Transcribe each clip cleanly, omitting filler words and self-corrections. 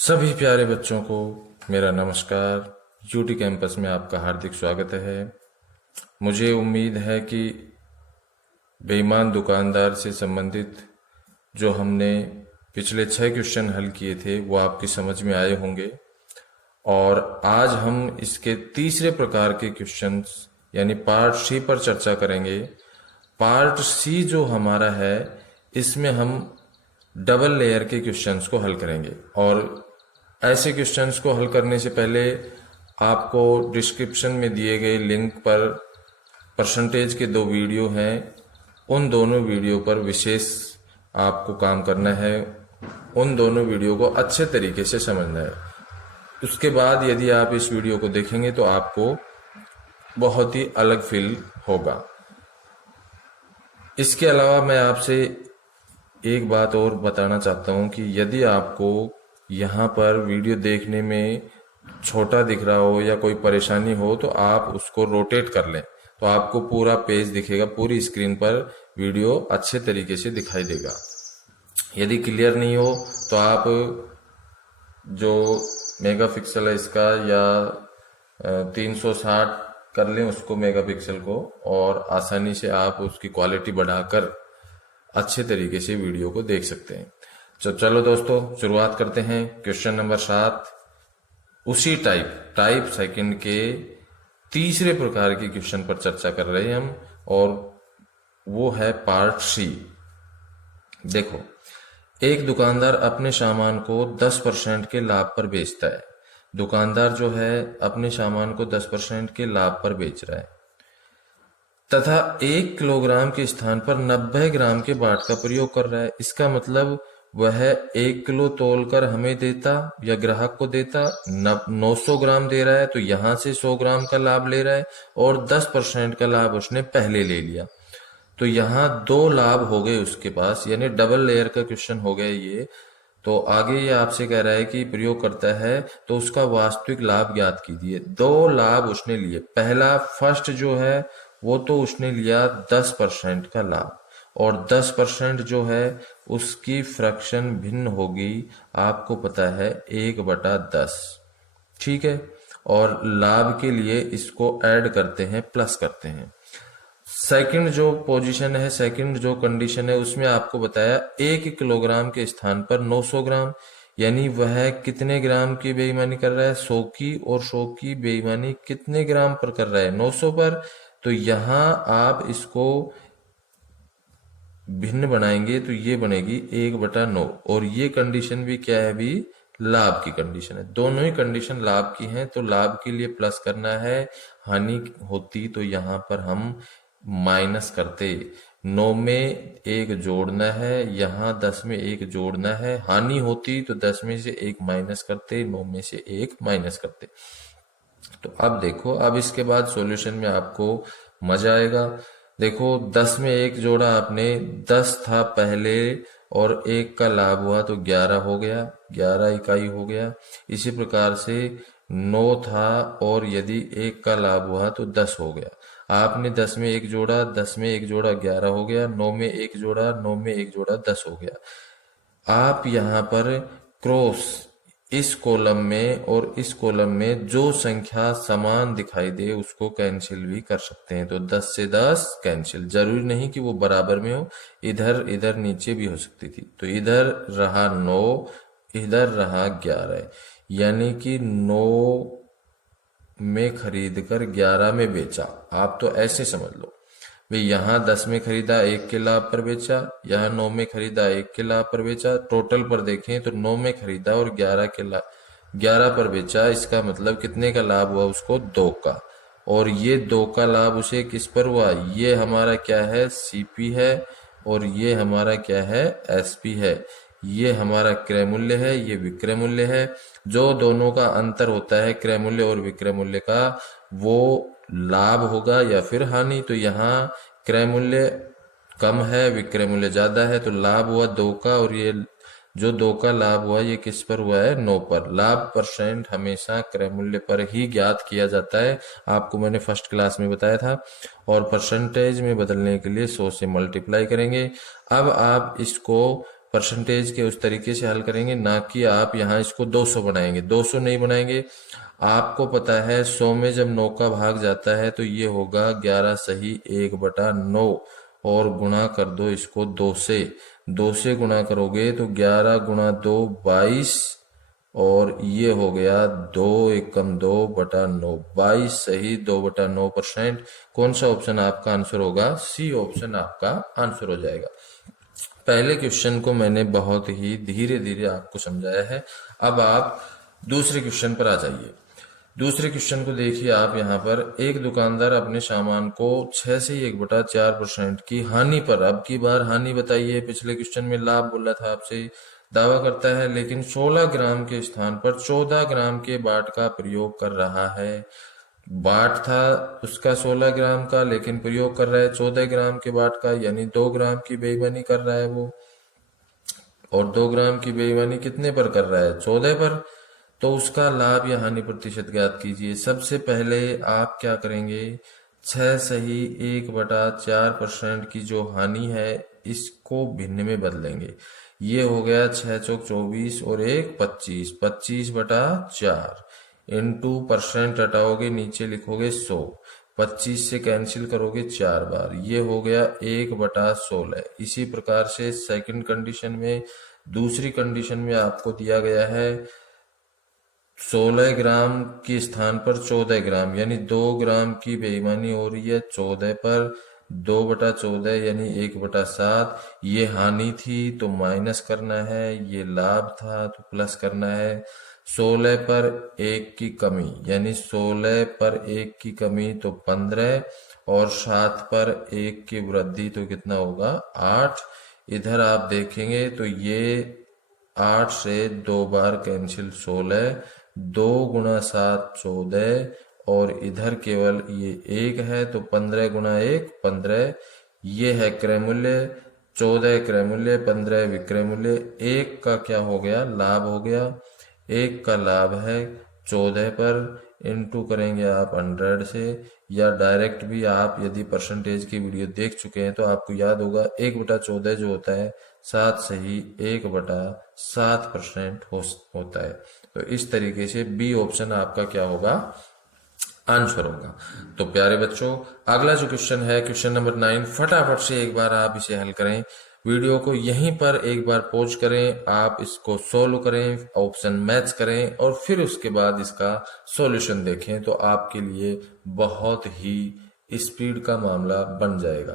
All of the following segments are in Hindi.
सभी प्यारे बच्चों को मेरा नमस्कार। यूटी कैंपस में आपका हार्दिक स्वागत है। मुझे उम्मीद है कि बेईमान दुकानदार से संबंधित जो हमने पिछले 6 क्वेश्चन हल किए थे वो आपकी समझ में आए होंगे। और आज हम इसके तीसरे प्रकार के क्वेश्चंस यानी पार्ट सी पर चर्चा करेंगे। पार्ट सी जो हमारा है इसमें हम डबल लेयर के क्वेश्चंस को हल करेंगे। और ऐसे क्वेश्चंस को हल करने से पहले आपको डिस्क्रिप्शन में दिए गए लिंक पर परसेंटेज के 2 वीडियो हैं, उन दोनों वीडियो पर विशेष आपको काम करना है। उन दोनों वीडियो को अच्छे तरीके से समझना है। उसके बाद यदि आप इस वीडियो को देखेंगे तो आपको बहुत ही अलग फील होगा। इसके अलावा मैं आपसे एक बात और बताना चाहता हूं कि यदि आपको यहाँ पर वीडियो देखने में छोटा दिख रहा हो या कोई परेशानी हो तो आप उसको रोटेट कर लें, तो आपको पूरा पेज दिखेगा, पूरी स्क्रीन पर वीडियो अच्छे तरीके से दिखाई देगा। यदि क्लियर नहीं हो तो आप जो मेगापिक्सल है इसका या 360 कर लें उसको मेगापिक्सल को, और आसानी से आप उसकी क्वालिटी बढ़ाकर अच्छे तरीके से वीडियो को देख सकते हैं। तो चलो दोस्तों शुरुआत करते हैं। क्वेश्चन नंबर 7 उसी टाइप सेकंड के तीसरे प्रकार के क्वेश्चन पर चर्चा कर रहे हैं हम, और वो है पार्ट सी। देखो, एक दुकानदार अपने सामान को 10% के लाभ पर बेचता है। दुकानदार जो है अपने सामान को 10% के लाभ पर बेच रहा है तथा 1 किलोग्राम के स्थान पर 90 ग्राम के बाट का प्रयोग कर रहा है। इसका मतलब वह 1 किलो तोलकर हमें देता या ग्राहक को देता, 900 ग्राम दे रहा है तो यहां से 100 ग्राम का लाभ ले रहा है और 10% का लाभ उसने पहले ले लिया। तो यहाँ 2 लाभ हो गए उसके पास, यानी डबल लेयर का क्वेश्चन हो गया ये। तो आगे ये आपसे कह रहा है कि प्रयोग करता है तो उसका वास्तविक लाभ ज्ञात कीजिए। 2 लाभ उसने लिए। पहला फर्स्ट जो है वो तो उसने लिया 10% का लाभ, और 10% जो है उसकी फ्रैक्शन भिन्न होगी, आपको पता है 1/10, ठीक है। और लाभ के लिए इसको ऐड करते हैं, प्लस करते हैं। सेकंड जो पोजीशन है, सेकंड जो कंडीशन है, उसमें आपको बताया 1 किलोग्राम के स्थान पर 900 ग्राम, यानी वह कितने ग्राम की बेईमानी कर रहा है, 100 की, और 100 की बेईमानी कितने ग्राम पर कर रहा है, 900 पर। तो यहां आप इसको भिन्न बनाएंगे तो ये बनेगी 1/9, और ये कंडीशन भी क्या है, भी लाभ की कंडीशन है। दोनों ही कंडीशन लाभ की हैं, तो लाभ के लिए प्लस करना है। हानि होती तो यहां पर हम माइनस करते, 9 में 1 जोड़ना है, यहाँ 10 में 1 जोड़ना है। हानि होती तो 10 में से 1 माइनस करते, 9 में से 1 माइनस करते। तो अब देखो, अब इसके बाद सॉल्यूशन में आपको मजा आएगा। देखो, 10 में 1 जोड़ा आपने, 10 था पहले और 1 का लाभ हुआ तो 11 हो गया, 11 इकाई हो गया। इसी प्रकार से 9 था और यदि 1 का लाभ हुआ तो 10 हो गया। आपने 10 में 1 जोड़ा, 10 में 1 जोड़ा 11 हो गया, 9 में 1 जोड़ा, 9 में 1 जोड़ा 10 हो गया। आप यहाँ पर क्रॉस इस कॉलम में और इस कॉलम में जो संख्या समान दिखाई दे उसको कैंसिल भी कर सकते हैं। तो 10 से 10 कैंसिल, जरूरी नहीं कि वो बराबर में हो, इधर इधर नीचे भी हो सकती थी। तो इधर रहा 9, इधर रहा 11, यानी कि 9 में खरीद कर 11 में बेचा। आप तो ऐसे समझ लो भाई, यहाँ 10 में खरीदा 1 के लाभ पर बेचा, यहाँ 9 में खरीदा 1 के लाभ पर बेचा। टोटल पर देखें तो 9 में खरीदा और 11 पर बेचा। इसका मतलब कितने का लाभ हुआ उसको, 2 का। और ये 2 का लाभ उसे किस पर हुआ, ये हमारा क्या है, सीपी है, और ये हमारा क्या है, एसपी है। ये हमारा क्रय मूल्य है, ये विक्रय मूल्य है। जो दोनों का अंतर होता है क्रय मूल्य और विक्रय मूल्य का, वो लाभ होगा या फिर हानि। तो यहाँ क्रय मूल्य कम है, विक्रय मूल्य ज्यादा है, तो लाभ हुआ 2 का, और ये जो 2 का लाभ हुआ ये किस पर हुआ है, 9 पर। लाभ परसेंट हमेशा क्रय मूल्य पर ही ज्ञात किया जाता है, आपको मैंने फर्स्ट क्लास में बताया था। और परसेंटेज में बदलने के लिए 100 से मल्टीप्लाई करेंगे। अब आप इसको परसेंटेज के उस तरीके से हल करेंगे, ना कि आप यहाँ इसको 200 बनाएंगे। 200 नहीं बनाएंगे। आपको पता है 100 में जब 9 का भाग जाता है तो ये होगा 11 सही 1/9, और गुणा कर दो इसको 2 से। 2 से गुणा करोगे तो 11 गुणा 2 22, और ये हो गया 2 एकम 2/9, 22 सही 2/9%। कौन सा ऑप्शन आपका आंसर होगा? सी ऑप्शन आपका आंसर हो जाएगा। पहले क्वेश्चन को मैंने बहुत ही धीरे धीरे आपको समझाया है। अब आप दूसरे क्वेश्चन पर आ जाइए। दूसरे क्वेश्चन को देखिए आप। यहाँ पर एक दुकानदार अपने सामान को 6 से 1/4% की हानि पर, अब की बार हानि बताइए, पिछले क्वेश्चन में लाभ बोला था आपसे, दावा करता है, लेकिन 16 ग्राम के स्थान पर 14 ग्राम के बाट का प्रयोग कर रहा है। बाट था उसका 16 ग्राम का, लेकिन प्रयोग कर रहा है 14 ग्राम के बाट का, यानी 2 ग्राम की बेईमानी कर रहा है वो। और 2 ग्राम की बेईमानी कितने पर कर रहा है? 14 पर। तो उसका लाभ या हानि प्रतिशत ज्ञात कीजिए। सबसे पहले आप क्या करेंगे? 6 सही 1/4% की जो हानि है इसको भिन्न में बदलेंगे। ये हो गया 6 चौक 24 और 1 25, 25/4 इंटू परसेंट हटाओगे नीचे लिखोगे 100, 25 से कैंसिल करोगे 4 बार, ये हो गया 1/16। इसी प्रकार से सेकंड कंडीशन में, दूसरी कंडीशन में आपको दिया गया है 16 ग्राम के स्थान पर 14 ग्राम, यानी 2 ग्राम की बेईमानी हो रही है 14 पर। 2/14 यानी 1/7। ये हानि थी तो माइनस करना है, ये लाभ था तो प्लस करना है। 16 पर 1 की कमी, यानी 16 पर 1 की कमी तो 15, और 7 पर 1 की वृद्धि तो कितना होगा? 8। इधर आप देखेंगे तो ये 8 से 2 बार कैंसिल 16, 2 गुणा 7 14, और इधर केवल ये 1 है तो 15 गुणा 1 15। ये है क्रय मूल्य, 14 क्रय मूल्य, 15 विक्रय मूल्य। 1 का क्या हो गया? लाभ हो गया। 1 का लाभ है 14 पर, इंटू करेंगे आप 100 से, या डायरेक्ट भी आप यदि परसेंटेज की वीडियो देख चुके हैं तो आपको याद होगा 1/14 जो होता है 7 सही 1/7% होता है। तो इस तरीके से बी ऑप्शन आपका क्या होगा? आंसर होगा। तो प्यारे बच्चों, अगला जो क्वेश्चन है क्वेश्चन नंबर 9, फटाफट से एक बार आप इसे हल करें। वीडियो को यहीं पर एक बार पॉज करें, आप इसको सोल्व करें, ऑप्शन मैच करें, और फिर उसके बाद इसका सॉल्यूशन देखें तो आपके लिए बहुत ही स्पीड का मामला बन जाएगा।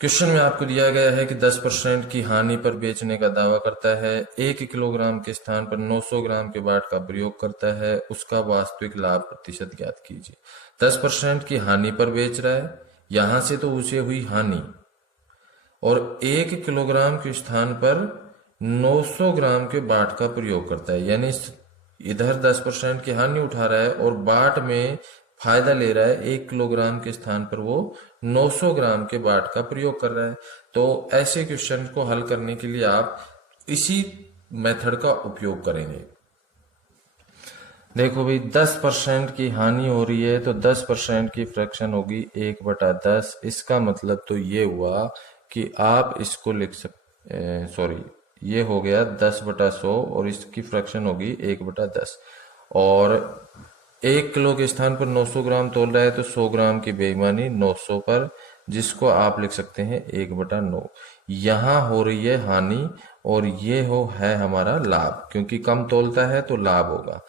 क्वेश्चन में आपको दिया गया है कि 10% की हानि पर बेचने का दावा करता है, 1 किलोग्राम के स्थान पर 900 ग्राम के बाट का प्रयोग करता है, उसका वास्तविक लाभ प्रतिशत ज्ञात कीजिए। 10% की हानि पर बेच रहा है, यहां से तो उसे हुई हानि, और 1 किलोग्राम के स्थान पर 900 ग्राम के बाट का प्रयोग करता है, यानी इधर 10% की हानि उठा रहा है और बाट में फायदा ले रहा है। 1 किलोग्राम के स्थान पर वो 900 ग्राम के बाट का प्रयोग कर रहा है। तो ऐसे क्वेश्चन को हल करने के लिए आप इसी मेथड का उपयोग करेंगे। देखो भाई, 10% की हानि हो रही है तो 10% की फ्रैक्शन होगी 1/10। इसका मतलब तो ये हुआ कि आप इसको लिख सकते, सॉरी, ये हो गया 10/100 और इसकी फ्रैक्शन होगी 1/10। और 1 किलो के स्थान पर 900 ग्राम तोल रहा है तो 100 ग्राम की बेईमानी 900 पर, जिसको आप लिख सकते हैं 1/9। यहाँ हो रही है हानि और ये है हमारा लाभ, क्योंकि कम तोलता है तो लाभ होगा।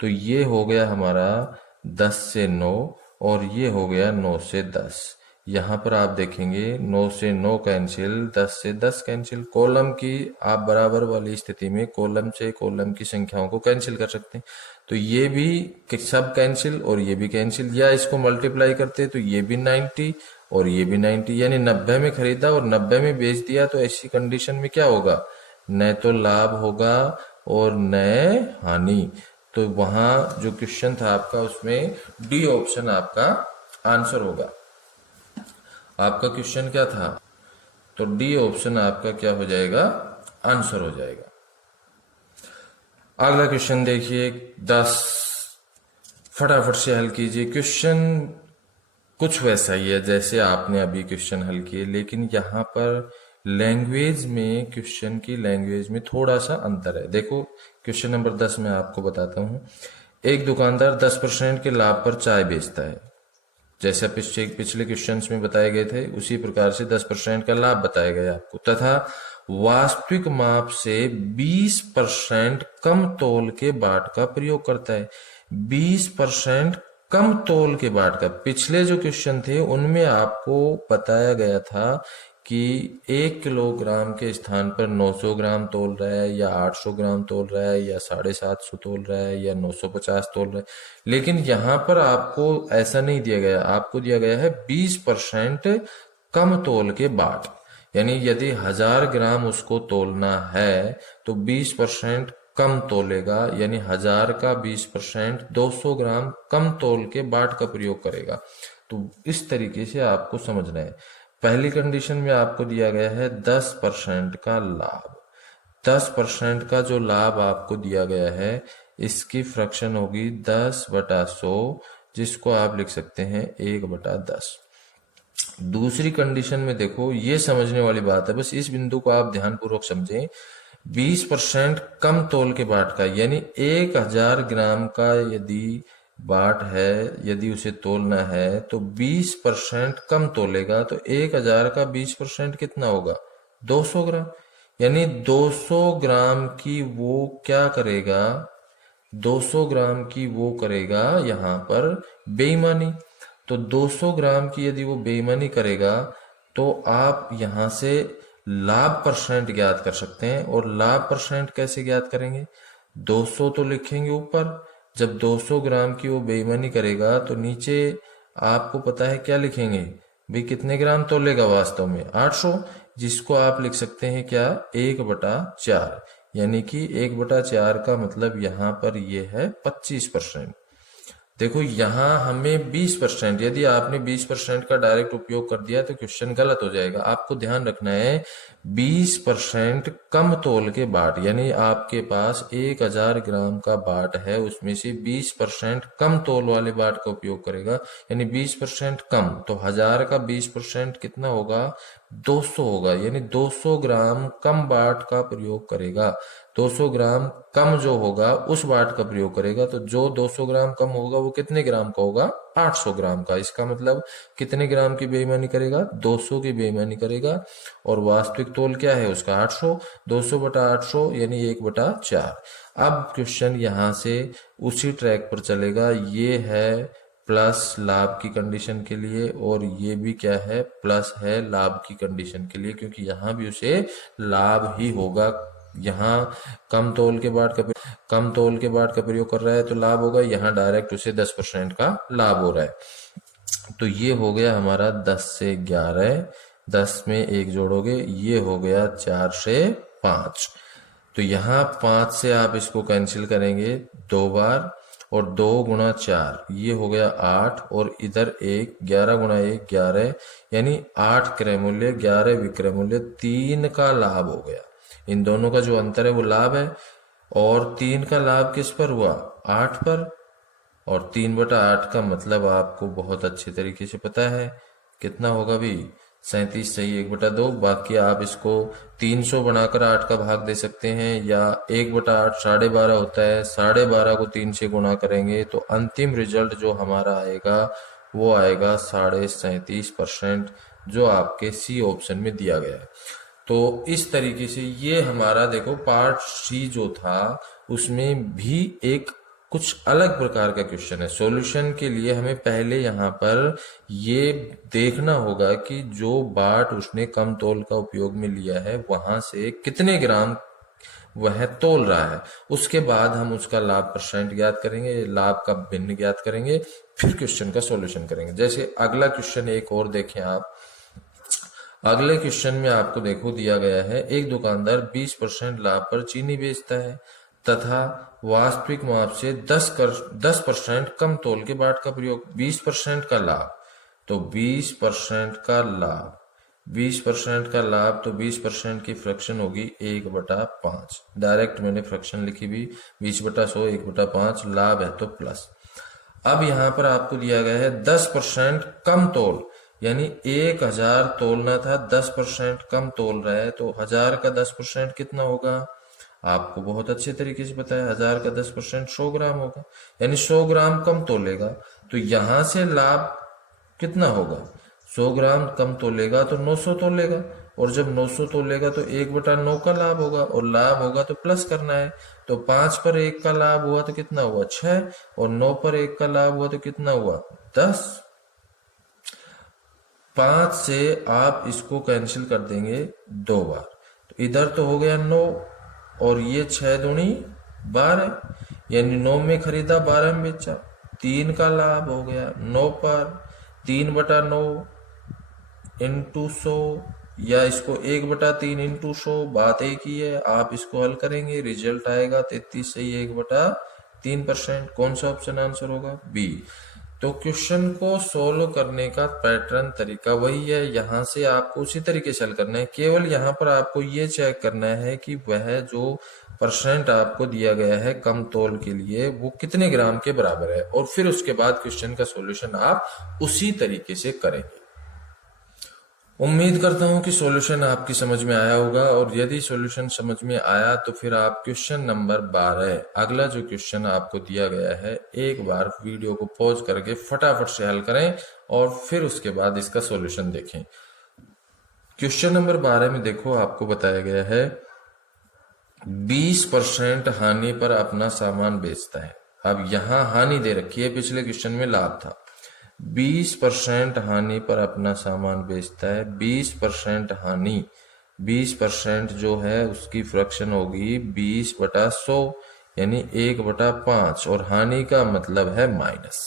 तो ये हो गया हमारा 10 से 9 और ये हो गया 9 से 10। यहाँ पर आप देखेंगे 9 से 9 कैंसिल, 10 से 10 कैंसिल। कॉलम की आप बराबर वाली स्थिति में कॉलम से कॉलम की संख्याओं को कैंसिल कर सकते हैं। तो ये भी सब कैंसिल और ये भी कैंसिल, या इसको मल्टीप्लाई करते तो ये भी 90 और ये भी 90, यानी 90 में खरीदा और 90 में बेच दिया। तो ऐसी कंडीशन में क्या होगा? न तो लाभ होगा और न हानि। तो वहां जो क्वेश्चन था आपका उसमें डी ऑप्शन आपका आंसर होगा। आपका क्वेश्चन क्या था? तो डी ऑप्शन आपका क्या हो जाएगा? आंसर हो जाएगा। अगला क्वेश्चन देखिए 10, फटाफट से हल कीजिए। क्वेश्चन कुछ वैसा ही है जैसे आपने अभी क्वेश्चन हल किए, लेकिन यहाँ पर लैंग्वेज में, क्वेश्चन की लैंग्वेज में थोड़ा सा अंतर है। देखो क्वेश्चन नंबर 10 में आपको बताता हूं। एक दुकानदार 10% के लाभ पर चाय बेचता है। जैसा पिछले क्वेश्चंस में बताए गए थे उसी प्रकार से 10% का लाभ बताया गया आपको, तथा वास्तविक माप से 20% कम तौल के बाट का प्रयोग करता है। 20% कम तौल के बाट का, पिछले जो क्वेश्चन थे उनमें आपको बताया गया था कि 1 किलोग्राम के स्थान पर 900 ग्राम तोल रहा है, या 800 ग्राम तोल रहा है, या 750 तोल रहा है, या 950 तोल रहा है। लेकिन यहाँ पर आपको ऐसा नहीं दिया गया, आपको दिया गया है 20% कम तोल के बाट। यानी यदि 1000 ग्राम उसको तोलना है तो 20% कम तोलेगा, यानी 1000 का 20% 200 ग्राम कम तोल के बाट का प्रयोग करेगा। तो इस तरीके से आपको समझना है। पहली कंडीशन में आपको दिया गया है 10% का लाभ। 10% का जो लाभ आपको दिया गया है इसकी फ्रैक्शन होगी 10/100, जिसको आप लिख सकते हैं 1/10। दूसरी कंडीशन में देखो, ये समझने वाली बात है, बस इस बिंदु को आप ध्यानपूर्वक समझें। 20% कम तौल के बाट का, यानी 1000 ग्राम का यदि बाट है, यदि उसे तोलना है तो 20% कम तोलेगा, तो 1000 का 20% कितना होगा? 200 ग्राम। यानी 200 ग्राम की वो क्या करेगा? 200 ग्राम की वो करेगा यहाँ पर बेईमानी। तो 200 ग्राम की यदि वो बेईमानी करेगा तो आप यहां से लाभ परसेंट ज्ञात कर सकते हैं। और लाभ परसेंट कैसे ज्ञात करेंगे? 200 तो लिखेंगे ऊपर, जब 200 ग्राम की वो बेईमानी करेगा तो नीचे आपको पता है क्या लिखेंगे भाई, कितने ग्राम तोलेगा वास्तव में? 800, जिसको आप लिख सकते हैं क्या? 1/4। यानी कि 1/4 का मतलब यहाँ पर ये है 25%। देखो यहाँ हमें 20%, यदि आपने 20% का डायरेक्ट उपयोग कर दिया तो क्वेश्चन गलत हो जाएगा। आपको ध्यान रखना है 20% कम तौल के बाट, यानी आपके पास 1000 ग्राम का बाट है, उसमें से 20% कम तौल वाले बाट का उपयोग करेगा, यानी 20% कम। तो 1000 का 20% कितना होगा? 200 होगा। यानी 200 ग्राम कम बाट का प्रयोग करेगा। 200 ग्राम कम जो होगा उस बाट का प्रयोग करेगा। तो जो 200 ग्राम कम होगा वो कितने ग्राम का होगा? 800 ग्राम का। इसका मतलब कितने ग्राम की बेईमानी करेगा? 200 की बेईमानी करेगा। और वास्तविक तौल क्या है उसका? 800। 200/800 यानी 1/4। अब क्वेश्चन यहां से उसी ट्रैक पर चलेगा। ये है प्लस लाभ की कंडीशन के लिए, और ये भी क्या है? प्लस है लाभ की कंडीशन के लिए, क्योंकि यहां भी उसे लाभ ही होगा। यहाँ कम तौल के बाट का प्रयोग कर रहा है तो लाभ होगा, यहाँ डायरेक्ट उसे 10% का लाभ हो रहा है। तो ये हो गया हमारा 10 से 11, 10 में 1 जोड़ोगे, ये हो गया 4 से 5। तो यहाँ 5 से आप इसको कैंसिल करेंगे 2 बार, और 2 गुणा 4 ये हो गया 8, और इधर 1, 11 गुणा 1 11, यानी 8 क्रय मूल्य 11 विक्रय मूल्य, 3 का लाभ हो गया। इन दोनों का जो अंतर है वो लाभ है। और 3 का लाभ किस पर हुआ? 8 पर। और 3/8 का मतलब आपको बहुत अच्छे तरीके से पता है कितना होगा भी? 37 सही, 1/2। बाकी आप इसको 300 बनाकर 8 का भाग दे सकते हैं, या 1/8 12.5 होता है, 12.5 को 3 से गुणा करेंगे तो अंतिम रिजल्ट जो हमारा आएगा वो आएगा 37.5%, जो आपके सी ऑप्शन में दिया गया है। तो इस तरीके से ये हमारा देखो पार्ट सी जो था उसमें भी एक कुछ अलग प्रकार का क्वेश्चन है। सॉल्यूशन के लिए हमें पहले यहाँ पर ये देखना होगा कि जो बाट उसने कम तौल का उपयोग में लिया है वहां से कितने ग्राम वह तोल रहा है। उसके बाद हम उसका लाभ परसेंट ज्ञात करेंगे, लाभ का भिन्न ज्ञात करेंगे, फिर क्वेश्चन का सॉल्यूशन करेंगे। जैसे अगला क्वेश्चन एक और देखें आप। अगले क्वेश्चन में आपको देखो दिया गया है, एक दुकानदार 20% लाभ पर चीनी बेचता है तथा वास्तविक माप से 10% कम तौल के बाट का प्रयोग। 20% का लाभ, तो 20% का लाभ, 20% का लाभ, तो 20% की फ्रैक्शन होगी 1/5। डायरेक्ट मैंने फ्रैक्शन लिखी भी, 20/100 1/5, लाभ है तो प्लस। अब यहाँ पर आपको दिया गया है 10% कम तौल, यानी 1000 तोलना था, 10% कम तोल रहा है, तो 1000 का 10% कितना होगा? आपको बहुत अच्छे तरीके से पता है, 1000 का 10% 100 ग्राम होगा, यानी 100 ग्राम कम तोलेगा। तो यहां से लाभ कितना होगा? 100 ग्राम कम तोलेगा तो 900 तोलेगा, और जब 900 तोलेगा तो 1/9 का लाभ होगा, और लाभ होगा तो प्लस करना है। तो 5 पर 1 का लाभ हुआ तो कितना हुआ? 6, और 9 पर 1 का लाभ हुआ तो कितना हुआ? 10। 5 से आप इसको कैंसिल कर देंगे 2 बार, तो इधर तो हो गया 9, और ये 6 दूनी 12, यानी 9 में खरीदा 12 में बेचा, 3 का लाभ हो गया। 9 पर 3/9 इंटू 100, या इसको 1/3 इंटू 100, बात एक ही है। आप इसको हल करेंगे, रिजल्ट आएगा 33 से 1/3%। कौन सा ऑप्शन आंसर होगा? बी। तो क्वेश्चन को सोल्व करने का पैटर्न तरीका वही है, यहां से आपको उसी तरीके से हल करना है। केवल यहां पर आपको ये चेक करना है कि वह जो परसेंट आपको दिया गया है कम तौल के लिए वो कितने ग्राम के बराबर है, और फिर उसके बाद क्वेश्चन का सॉल्यूशन आप उसी तरीके से करेंगे। उम्मीद करता हूं कि सॉल्यूशन आपकी समझ में आया होगा, और यदि सॉल्यूशन समझ में आया तो फिर आप क्वेश्चन नंबर 12, अगला जो क्वेश्चन आपको दिया गया है, एक बार वीडियो को पॉज करके फटाफट से हल करें और फिर उसके बाद इसका सॉल्यूशन देखें। क्वेश्चन नंबर 12 में देखो, आपको बताया गया है 20% हानि पर अपना सामान बेचता है। अब यहां हानि दे रखी है, पिछले क्वेश्चन में लाभ था। 20% हानि पर अपना सामान बेचता है। 20% हानि, 20% जो है उसकी फ्रैक्शन होगी 20/100, यानी 1/5, और हानि का मतलब है माइनस।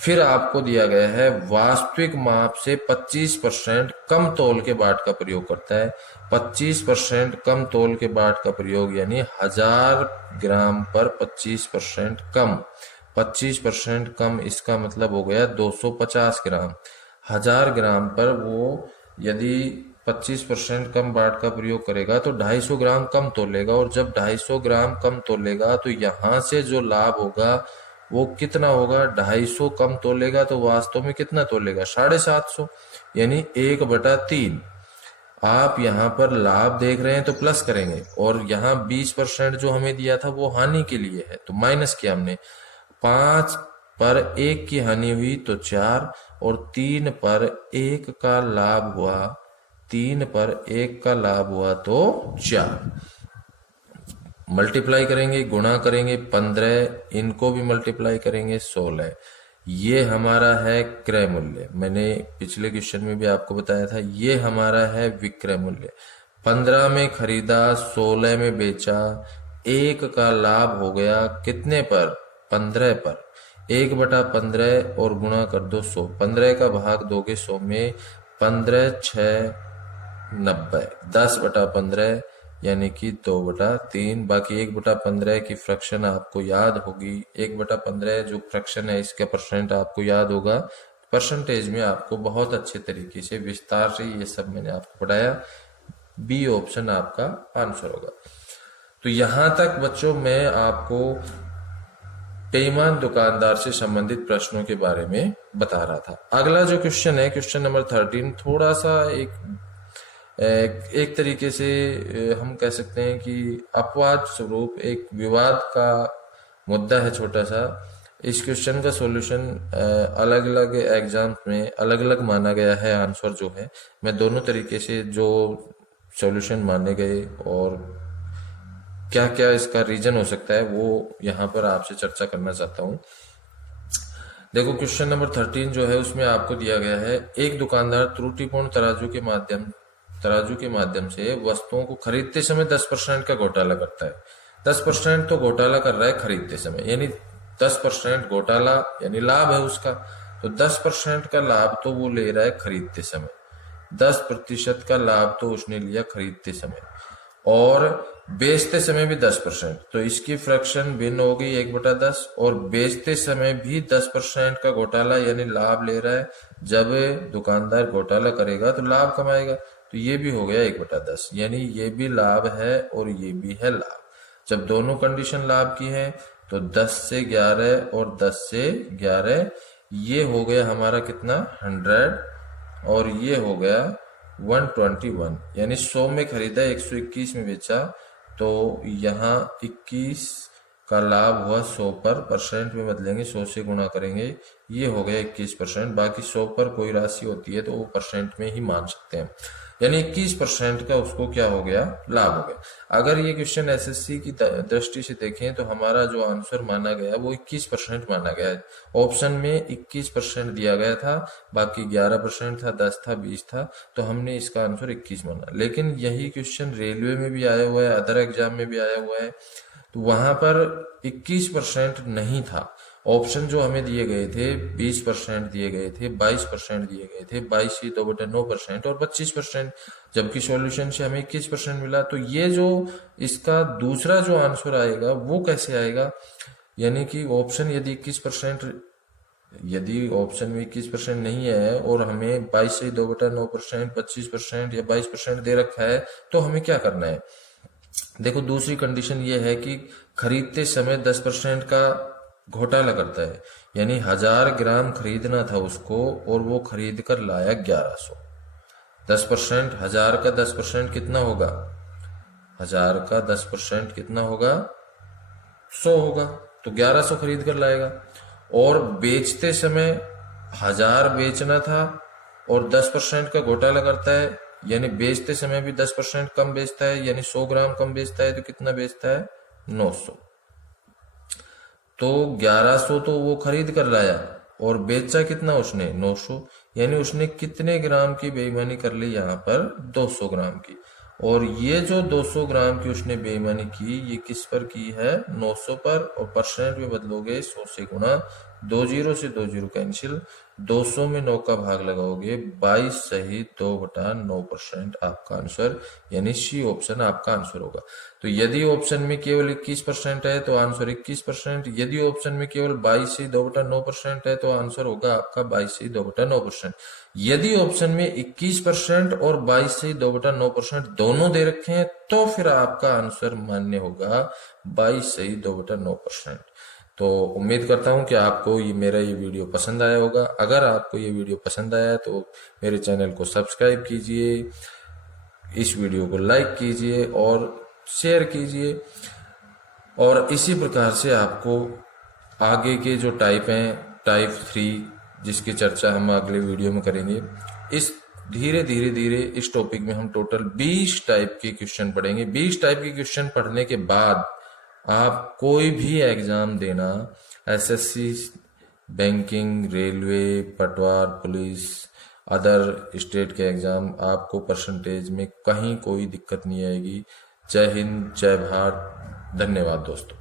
फिर आपको दिया गया है वास्तविक माप से 25% कम तौल के बाट का प्रयोग करता है। 25% कम तौल के बाट का प्रयोग यानी 1000 ग्राम पर 25% कम। 25% कम, इसका मतलब हो गया 250 ग्राम। 1000 ग्राम पर वो यदि 25% कम बाट का प्रयोग करेगा तो 250 ग्राम कम तोलेगा, और जब 250 ग्राम कम तोलेगा तो यहां से जो लाभ होगा वो कितना होगा? 250 कम तोलेगा तो वास्तव में कितना तोलेगा? 750, यानी 1/3। आप यहाँ पर लाभ देख रहे हैं तो प्लस करेंगे, और यहाँ 20% जो हमें दिया था वो हानि के लिए है तो माइनस किया हमने। 5 पर 1 की हानि हुई तो 4, और 3 पर 1 का लाभ हुआ, 3 पर 1 का लाभ हुआ तो 4। मल्टीप्लाई करेंगे, गुणा करेंगे 15, इनको भी मल्टीप्लाई करेंगे 16। ये हमारा है क्रय मूल्य, मैंने पिछले क्वेश्चन में भी आपको बताया था, ये हमारा है विक्रय मूल्य। 15 में खरीदा, 16 में बेचा, 1 का लाभ हो गया कितने पर? 15 पर। 1/15 और गुणा कर दो 100, 15 का भाग दोगे 100 में, 15 6 90, 10/15 यानी कि 2/3। बाकी 1/15 की फ्रैक्शन आपको याद होगी, 1/15 जो फ्रैक्शन है इसका परसेंट आपको याद होगा। परसेंटेज में आपको बहुत अच्छे तरीके से विस्तार से ये सब मैंने आपको पढ़ाया। बी ऑप्शन आपका आंसर होगा। तो यहां तक बच्चों मैं आपको बेईमान दुकानदार से संबंधित प्रश्नों के बारे में बता रहा था। अगला जो क्वेश्चन है, क्वेश्चन नंबर 13, थोड़ा सा एक तरीके से हम कह सकते हैं कि अपवाद स्वरूप एक विवाद का मुद्दा है छोटा सा। इस क्वेश्चन का सॉल्यूशन अलग अलग एग्जाम्स में अलग अलग माना गया है। आंसर जो है, मैं दोनों तरीके से जो सॉल्यूशन माने गए और क्या क्या इसका रीजन हो सकता है वो यहाँ पर आपसे चर्चा करना चाहता हूँ। देखो, क्वेश्चन नंबर 13 जो है उसमें आपको दिया गया है, एक दुकानदार त्रुटिपूर्ण तराजू के माध्यम से वस्तुओं को खरीदते समय 10% का घोटाला करता है। 10% तो घोटाला कर रहा है खरीदते समय, यानी 10% घोटाला यानी लाभ है उसका, तो 10% का लाभ तो वो ले रहा है खरीदते समय, 10% का लाभ तो उसने लिया खरीदते समय, और बेचते समय भी 10%, तो इसकी फ्रैक्शन भिन्न हो गई 1/10, और बेचते समय भी 10% का घोटाला यानी लाभ ले रहा है। जब दुकानदार घोटाला करेगा तो लाभ कमाएगा, तो ये भी हो गया 1/10, यानी ये भी लाभ है और ये भी है लाभ। जब दोनों कंडीशन लाभ की है तो 10 से 11 और 10 से 11, ये हो गया हमारा कितना? 100 और ये हो गया 121, यानी 100 में खरीदा 121 में बेचा, तो यहाँ 21 का लाभ हुआ 100 पर, परसेंट में बदलेंगे 100 से गुणा करेंगे, ये हो गया 21%। बाकी 100 पर कोई राशि होती है तो वो परसेंट में ही मान सकते हैं, यानी 21% का उसको क्या हो गया, लाभ हो गया। अगर ये क्वेश्चन एसएससी की दृष्टि से देखें तो हमारा जो आंसर माना गया वो 21% माना गया है। ऑप्शन में 21% दिया गया था, बाकी 11% था, 10 था, 20 था, तो हमने इसका आंसर 21 माना। लेकिन यही क्वेश्चन रेलवे में भी आया हुआ है, अदर एग्जाम में भी आया हुआ है, तो वहां पर 21% नहीं था। ऑप्शन जो हमें दिए गए थे 20% दिए गए थे, 22% दिए गए थे, 22 ही 2/9% और 25%, जबकि सॉल्यूशन से हमें 21% मिला। तो ये जो इसका दूसरा जो आंसर आएगा वो कैसे आएगा, यानी कि ऑप्शन यदि 21%, यदि ऑप्शन में 21% नहीं है और हमें 22 से 2/9%, 25% या 22% दे रखा है, तो हमें क्या करना है। देखो दूसरी कंडीशन ये है कि खरीदते समय 10% का घोटाला करता है, यानी 1000 ग्राम खरीदना था उसको और वो खरीद कर लाया 1100। 10%, 1000 का 10% कितना होगा, 1000 का 10% कितना होगा, 100 होगा, तो 1100 खरीद कर लाएगा। और बेचते समय 1000 बेचना था और 10% का घोटाला करता है, यानी बेचते समय भी 10% कम बेचता है, यानी 100 ग्राम कम बेचता है, तो कितना बेचता है, 900। तो 1100 तो वो खरीद कर लाया और बेचा कितना उसने, 900, यानी उसने कितने ग्राम की बेईमानी कर ली यहाँ पर, 200 ग्राम की। और ये जो 200 ग्राम की उसने बेईमानी की, ये किस पर की है, 900 पर, और परसेंट में बदलोगे 100 से गुणा, 20 से 20 कैंसिल, 200 में 9 का भाग लगाओगे, 22 सही 2/9% आपका आंसर, यानी सी ऑप्शन आपका आंसर होगा। तो यदि ऑप्शन में केवल 21% है तो आंसर 21%, यदि ऑप्शन में केवल 22 से 2/9% है तो आंसर होगा आपका 22 से 2/9%। यदि ऑप्शन में 21% और 22 से 2/9% दोनों दे रखे हैं तो फिर आपका आंसर मान्य होगा 22 से 2/9%। तो उम्मीद करता हूं कि आपको मेरा ये वीडियो पसंद आया होगा। अगर आपको ये वीडियो पसंद आया तो मेरे चैनल को सब्सक्राइब कीजिए, इस वीडियो को लाइक कीजिए और शेयर कीजिए, और इसी प्रकार से आपको आगे के जो टाइप हैं, टाइप 3, जिसकी चर्चा हम अगले वीडियो में करेंगे, इस धीरे धीरे धीरे इस टॉपिक में हम टोटल 20 टाइप के क्वेश्चन पढ़ेंगे। 20 टाइप के क्वेश्चन पढ़ने के बाद आप कोई भी एग्जाम देना, एसएससी, बैंकिंग, रेलवे, पटवार, पुलिस, अदर स्टेट के एग्जाम, आपको परसेंटेज में कहीं कोई दिक्कत नहीं आएगी। जय हिंद, जय भारत, धन्यवाद दोस्तों।